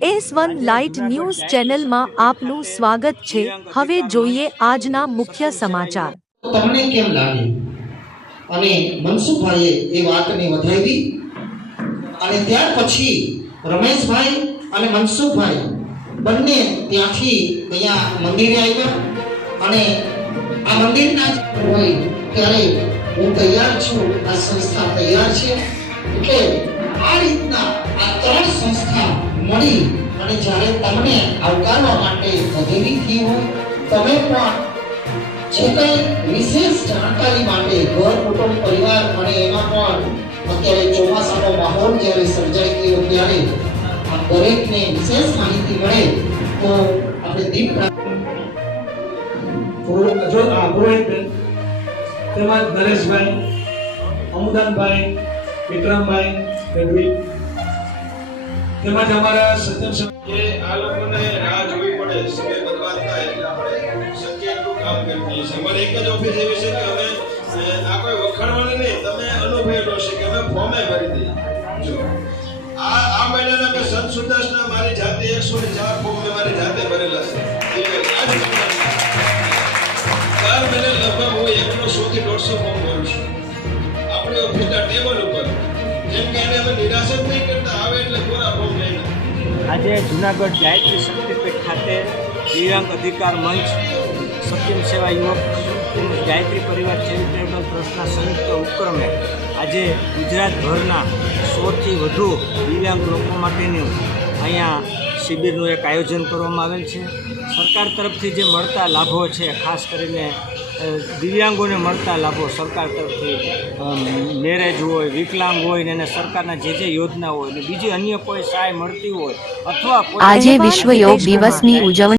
S1 light news ચેનલમાં આપનું સ્વાગત છે। હવે જોઈએ આજના મુખ્ય સમાચાર। તમને કેમ લાગે અને મનસુખભાઈએ એ વાતને વધાવી અને ત્યાર પછી રમેશભાઈ અને મનસુખભાઈ બંને ત્યાંથી અહીંયા મંદિરે આવ્યા અને આ મંદિરના હોય ત્યારે હું તૈયાર છું, આ સંસ્થા તૈયાર છે। એટલે આ રીતના આ ત્રણ સંસ્થા મળી અને જ્યારે તમને આવકારવા માટે વધેવી થઈ હોય, તમે પણ જે કંઈ વિશેષ જાણકારી માટે ઘર કુટુંબ પરિવાર અને એમાં પણ અત્યારે ચોમાસાનો માહોલ જ્યારે સર્જાઈ ગયો ત્યારે આ દરેકને વિશેષ માહિતી મળે તો આપણે દીપ પુરોહિતબેન તેમજ નરેશભાઈ, અમુદાનભાઈ, વિક્રમભાઈ ગઢવી તેમજ અમારા સત્યમ કે આ લોકોને રાહ જોવી પડે, સમય બરબાદ થાય એટલે આપણે શક્ય એટલું કામ કરીએ છીએ। અમારે એક જ ઓફિસ એવી છે કે અમે આ કોઈ વખાણવાની નહીં, તમે અનુભવેલો છે કે અમે ફોર્મે ભરી દઈએ। જો આ મહિનાના મેં સંત સુદાસના મારી જાતે 104 ફોર્મ મેં મારી જાતે ભરેલા છે। દર મહિને લગભગ હું એકલો 100 થી 150 ફોર્મ ભરું છું આપણી ઓફિસના ટેબલ ઉપર। જેમ કે એને અમે નિરાશ જ નહીં કરતા, આવે એટલે પૂરા ફોર્મ લઈને। આજે જૂનાગઢ ગાયત્રી શક્તિપીઠ ખાતે દિવ્યાંગ અધિકાર મંચ, સત્યમ સેવા યુવક તેમજ ગાયત્રી પરિવાર ચેરિટેબલ ટ્રસ્ટના સંયુક્ત ઉપક્રમે આજે ગુજરાતભરના 100થી વધુ દિવ્યાંગ લોકો માટેનું અહીંયા શિબિરનું એક આયોજન કરવામાં આવેલ છે। સરકાર તરફથી જે મળતા લાભો છે, ખાસ કરીને દિવ્યાંગોને મળતા લાભો સરકાર તરફથી મેરેજ હોય, વિકલાંગ હોય ને એને સરકારના જે યોજના હોય ને બીજી અન્ય કોઈ સહાય મળતી હોય અથવા આજે વિશ્વ યોગ દિવસની ઉજવણી